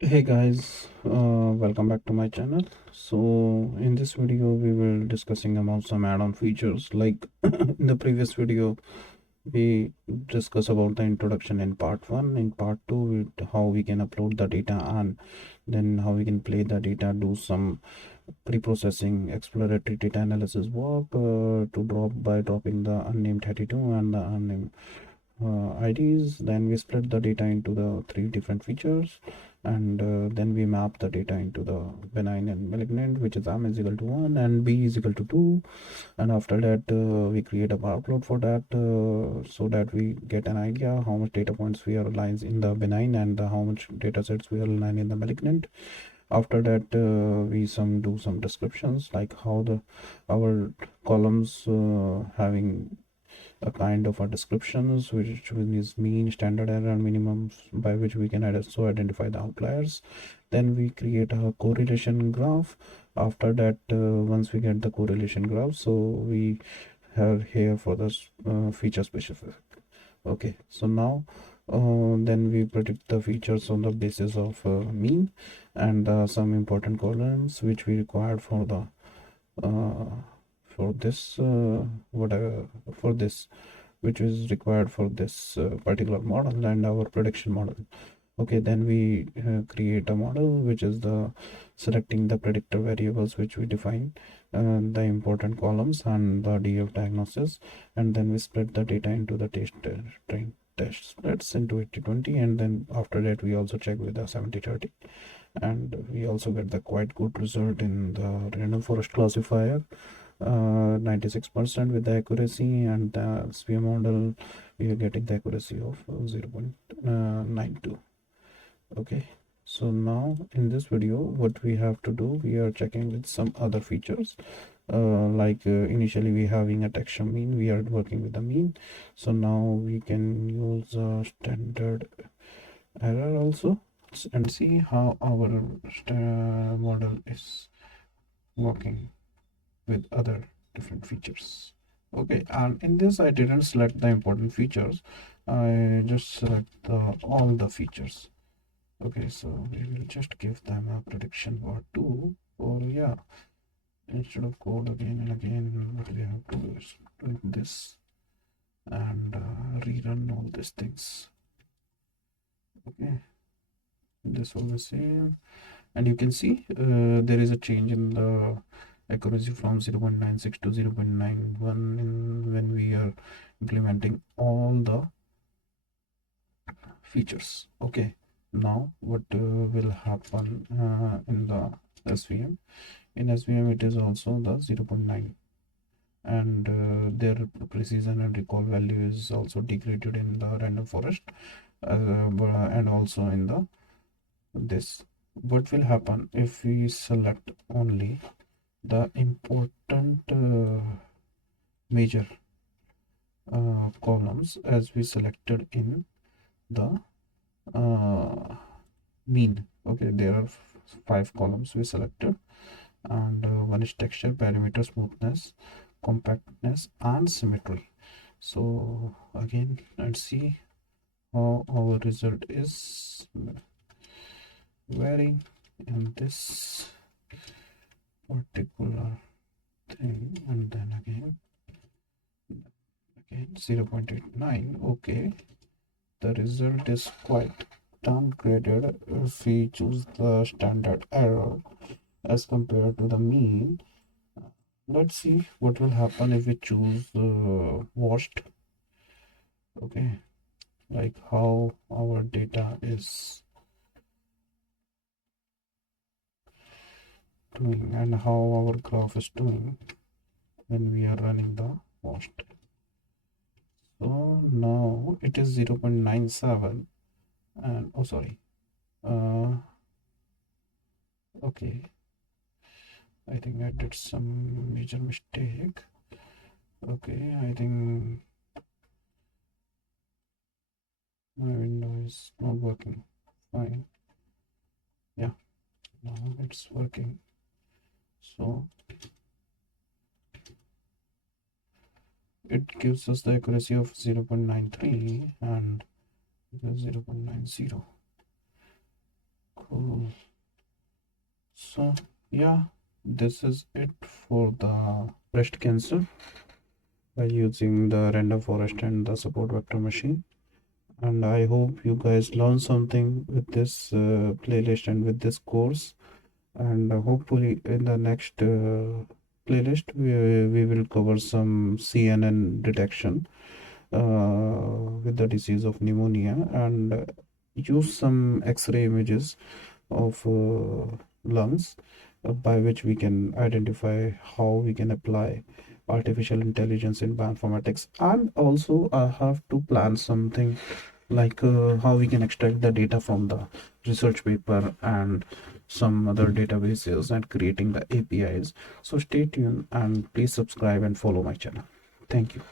Hey guys, welcome back to my channel. So in this video we will discussing about some add-on features. Like in the previous video we discuss about the introduction in part 1. In part 2 how we can upload the data, and then how we can play the data, do some pre-processing exploratory data analysis work to dropping the unnamed 32 and the unnamed IDs. Then we split the data into the three different features, and then we map the data into the benign and malignant, which is m is equal to 1 and b is equal to 2. And after that we create a upload for that, so that we get an idea how much data points we are aligned in the benign and how much data sets we are aligned in the malignant. After that we do some descriptions, like how the our columns having a kind of a descriptions which is mean, standard error, and minimums, by which we can also identify the outliers. Then we create a correlation graph. After that once we get the correlation graph, so we have here for the feature specific. Okay, so now then we predict the features on the basis of mean and some important columns which we required for the uh, for this whatever for this which is required for this particular model and our prediction model. Okay, then we create a model which is the selecting the predictor variables which we define, the important columns and the DF diagnosis, and then we split the data into the train test splits into 80-20, and then after that we also check with the 70-30, and we also get the quite good result in the random forest classifier, 96% with the accuracy, and the SPM model we are getting the accuracy of 0.92. Okay, so now in this video what we have to do, we are checking with some other features, initially we having a texture mean, we are working with the mean. So now we can use a standard error also and see how our model is working with other different features. Okay, and in this I didn't select the important features, I just select all the features. Okay, so we will just give them a prediction for 2, or yeah, instead of code again and again, what we have to do is do this and rerun all these things. Okay, this was the same, and you can see there is a change in the accuracy from 0.96 to 0.91 when we are implementing all the features. Okay, now what will happen in the SVM? In SVM it is also the 0.9, and their precision and recall value is also degraded in the random forest, and also in the this. What will happen if we select only the important major columns as we selected in the mean? Okay, there are 5 columns we selected, and one is texture, parameter, smoothness, compactness, and symmetry. So again, let's see how our result is varying in this particular thing, and then again 0.89. Okay, the result is quite downgraded if we choose the standard error as compared to the mean. Let's see what will happen if we choose washed. Okay, like how our data is doing and how our graph is doing when we are running the washed. So now it is 0.97, and oh sorry, okay, I think I did some major mistake. Okay, I think my window is not working fine. Yeah, now it's working. So it gives us the accuracy of 0.93 and 0.90. Cool. So yeah, this is it for the breast cancer by using the random forest and the support vector machine. And I hope you guys learn something with this playlist and with this course. And hopefully in the next playlist we will cover some CNN detection with the disease of pneumonia, and use some X-ray images of lungs by which we can identify how we can apply artificial intelligence in bioinformatics. And also I have to plan something like how we can extract the data from the research paper and some other databases and creating the APIs. So stay tuned and please subscribe and follow my channel. Thank you.